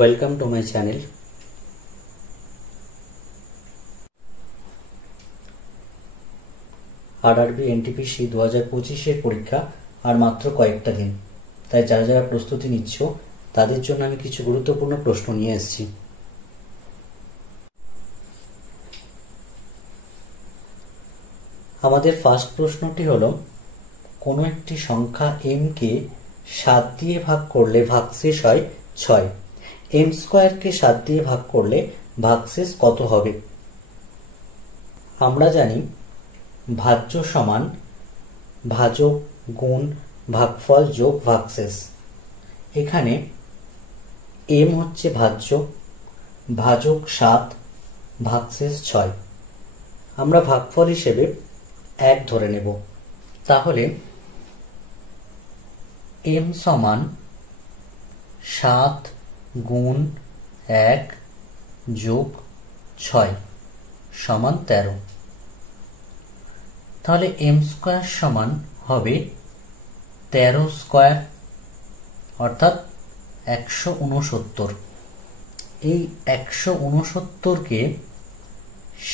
Welcome to my channel. RRB NTPC 2025 এর পরীক্ষা আর মাত্র কয়েকটা দিন, তাই যারা যারা প্রস্তুতি নিচ্ছ তাদের জন্য আমি কিছু গুরুত্বপূর্ণ প্রশ্ন নিয়ে এসেছি। আমাদের ফার্স্ট প্রশ্নটি হলো, কোনো একটি সংখ্যা m কে 7 দিয়ে ভাগ করলে ভাগশেষ হয় 6, m স্কয়ার কে 7 দিয়ে ভাগ করলে ভাগশেষ কত হবে? আমরা জানি ভাজ্য সমান ভাজক গুণ ভাগফল যোগ ভাগশেষ। এখানে m হচ্ছে ভাজ্য, ভাজক 7, ভাগশেষ 6। আমরা ভাগফল হিসেবে 1 ধরে নেব। তাহলে m সমান 7 গুণ 1 যোগ 6 সমান 13। তাহলে m স্কয়ার সমান হবে 13 স্কয়ার অর্থাৎ 169। এই 169 কে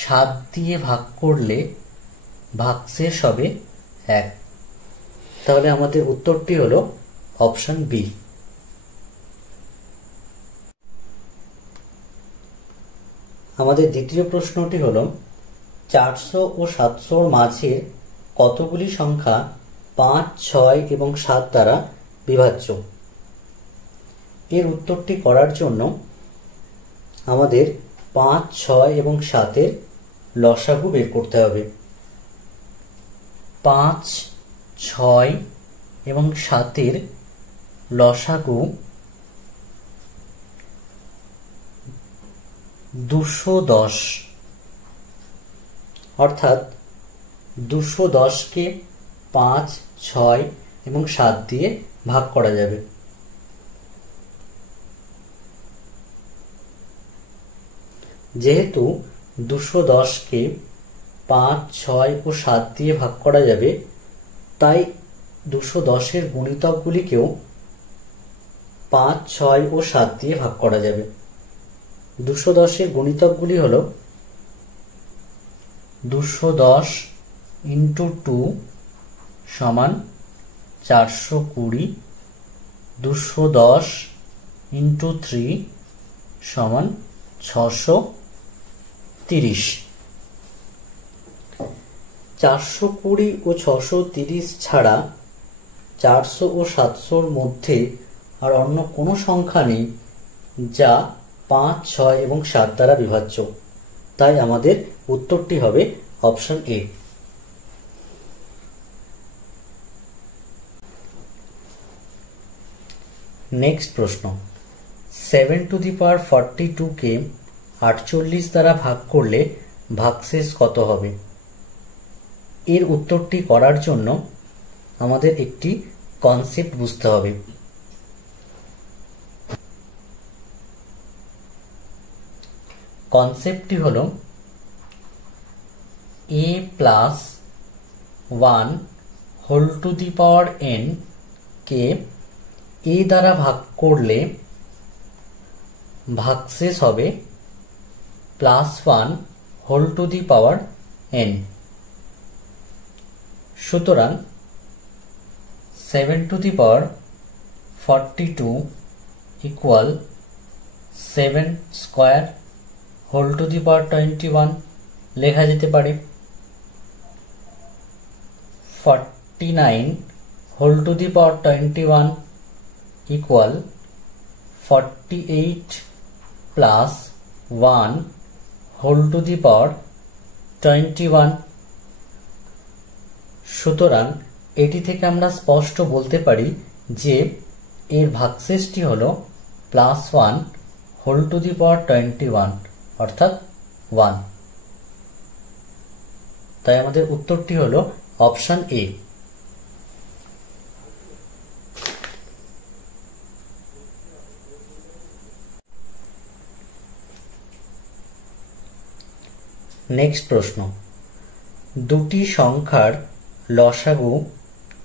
7 দিয়ে ভাগ করলে ভাগশেষ হবে 1। তাহলে আমাদের উত্তরটি হলো অপশন বি। আমাদের দ্বিতীয় প্রশ্নটি হলো, 400 ও 700 এর মাঝের কতগুলি সংখ্যা 5, 6 এবং 7 দ্বারা বিভাজ্য? এর উত্তরটি করার জন্য আমাদের 5, 6 এবং 7 এর লসাগু বের করতে হবে। 5, 6 এবং 7 এর লসাগু 210, অর্থাৎ 210 কে 5, 6 এবং 7 দিয়ে ভাগ করা যাবে। যেহেতু 210 কে 5, 6 ও 7 দিয়ে ভাগ করা যাবে, তাই 210 এর গুণিতকগুলিকেও 5, 6 ও 7 দিয়ে ভাগ করা যাবে। 210 এর গুণিতকগুলি হলো 210 × 2 সমান 420, 210 × 3 সমান 630। 420 ও 630 ছাড়া 400 ও 700 এর মধ্যে আর অন্য কোনো সংখ্যা নেই যা 5, 6 এবং 7 দ্বারা বিভাজ্য। তাই আমাদের উত্তরটি হবে অপশন এ। নেক্সট প্রশ্ন, 742 কে 48 দ্বারা ভাগ করলে ভাগশেষ কত হবে? এর উত্তরটি করার জন্য আমাদের একটি কনসেপ্ট বুঝতে হবে। কনসেপ্টটি হলো, a plus 1 whole to the power n কে a দ্বারা ভাগ করলে ভাগশেষ হবে plus 1 whole to the power n। সুতরাং 742 equal 7 square whole to the power 21 লেখা যেতে পারে। 49 whole to the power 21 equal 48 plus 1 whole to the power 21। সুতরাং এটি থেকে আমরা স্পষ্ট বলতে পারি যে এর ভাগশেষটি হলো plus 1 whole to the power 21 অর্থাৎ 1। তাই আমাদের উত্তরটি হলো অপশন এ। নেক্সট প্রশ্ন, দুটি সংখ্যার লসাগু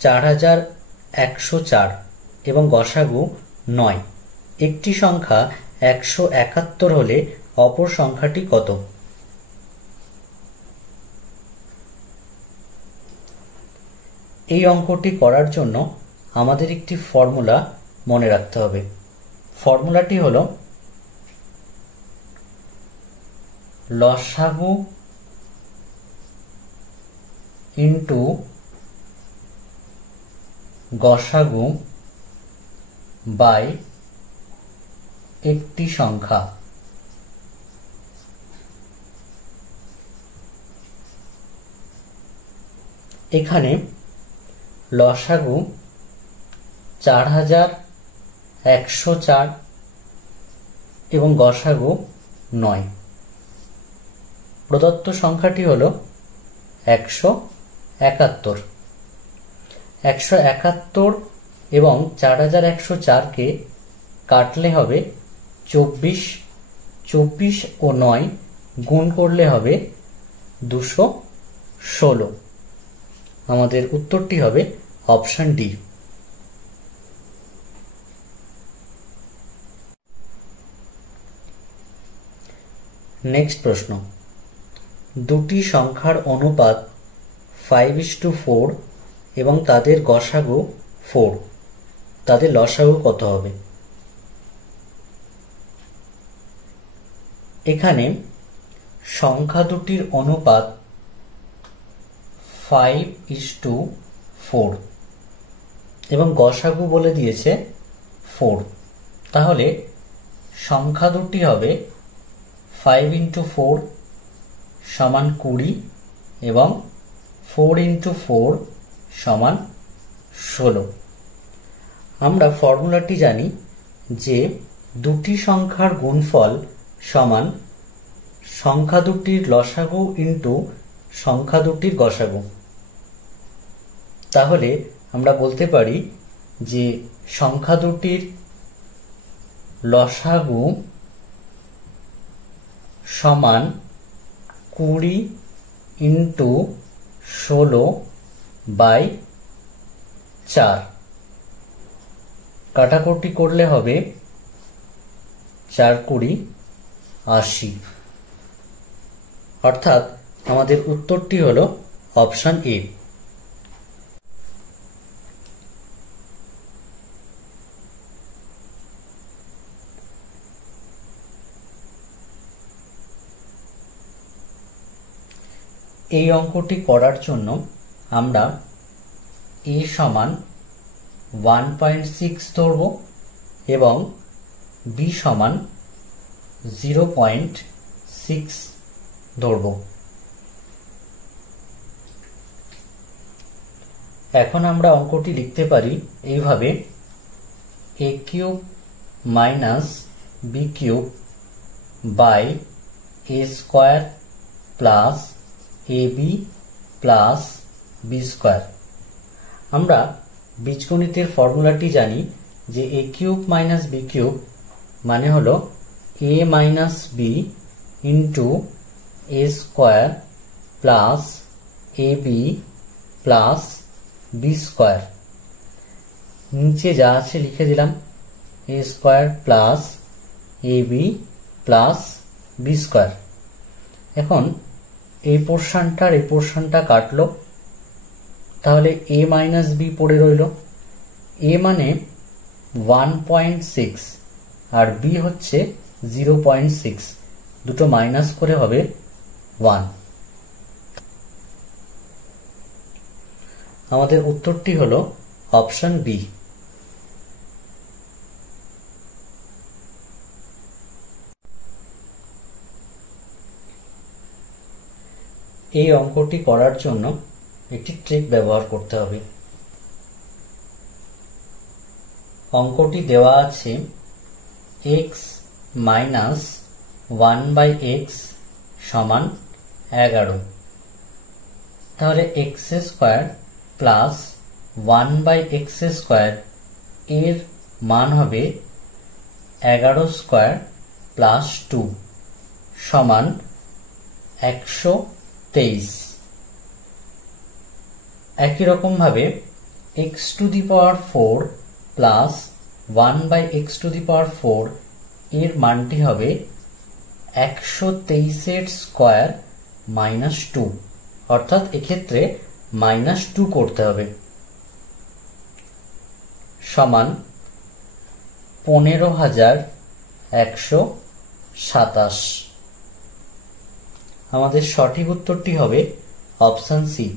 4104 এবং গসাগু 9। একটি সংখ্যা 171 হলে অপর সংখ্যাটি কত? এই অঙ্কটি করার জন্য আমাদের একটি ফর্মুলা মনে রাখতে হবে। ফর্মুলাটি হলো লসাগু ইন্টু গসাগু বাই একটি সংখ্যা। এখানে লসাগু 4104 এবং গসাগু 9। প্রদত্ত সংখ্যাটি হল 171। 171 এবং 4104কে কাটলে হবে 24। 24 ও 9 গুণ করলে হবে 216। আমাদের উত্তরটি হবে অপশন ডি। নেক্সট প্রশ্ন, দুটি সংখ্যার অনুপাত 5:4 এবং তাদের গসাগু 4, তাদের লসাগু কত হবে? এখানে সংখ্যা দুটির অনুপাত 5:4 এবং গসাগু বলে দিয়েছে 4, তাহলে সংখ্যা দুটি হবে 5 × 4 সমান 20 এবং 4 × 4 সমান 16। আমরা ফর্মুলাটি জানি যে দুটি সংখ্যার গুণফল সমান সংখ্যা দুটির লসাগু ইন্টু সংখ্যা দুটির গসাগু। তাহলে আমরা বলতে পারি যে সংখ্যা দুটির লসাগু সমান 20 × 16/4। কাটাকুটি করলে হবে 4 × 20 80। অর্থাৎ আমাদের উত্তরটি হলো অপশন এ। এই অঙ্কটি করার জন্য আমরা a সমান 1.6 ধরব এবং b সমান 0.6 ধরব। এখন আমরা অঙ্কটি লিখতে পারি এইভাবে: a³ - b³ by a² plus ab plus b²। আমরা বীজগণিতের ফর্মুলাটি জানি যে a³ - b³ মানে হলো a - b into a² plus ab plus b²। নিচে যা আছে লিখে দিলাম, a² plus ab plus b²। এখন এই পোর্শনটার এই পোর্শনটা কাটলো, তাহলে a - b পড়ে রইল। a মানে 1.6 আর b হচ্ছে 0.6, দুটো মাইনাস করে হবে 1। আমাদের উত্তরটি হলো অপশন বি। এই অঙ্কটি করার জন্য একটি ট্রিক ব্যবহার করতে হবে। অঙ্কটি দেওয়া আছে x মাইনাস 1/x সমান 11। তাহলে x² প্লাস 1/x² এর মান হবে 11² প্লাস 2 সমান 123। একই রকম ভাবে x⁴ প্লাস 1/x⁴ এর মানটি হবে 123 স্কয়ার -2, অর্থাৎ এক্ষেত্রে -2 করতে হবে, সমান 15,127। আমাদের সঠিক উত্তরটি হবে অপশন সি।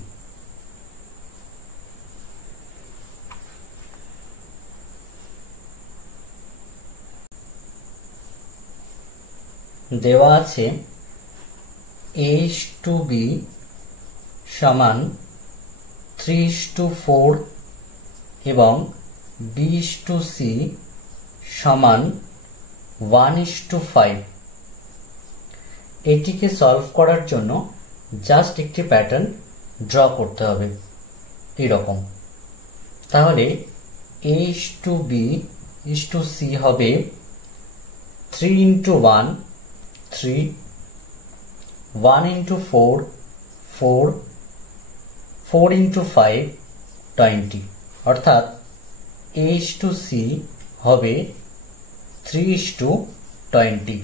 দেওয়া আছে A:B সমান 3:4 এবং B:C সমান 1:5। এটিকে সলভ করার জন্য জাস্ট একটি প্যাটার্ন ড্র করতে হবে এরকম। তাহলে A:B:C হবে 3 × 1 3, 1 × 4 4, 4 × 5 20, অর্থাৎ A:C হবে 3:20।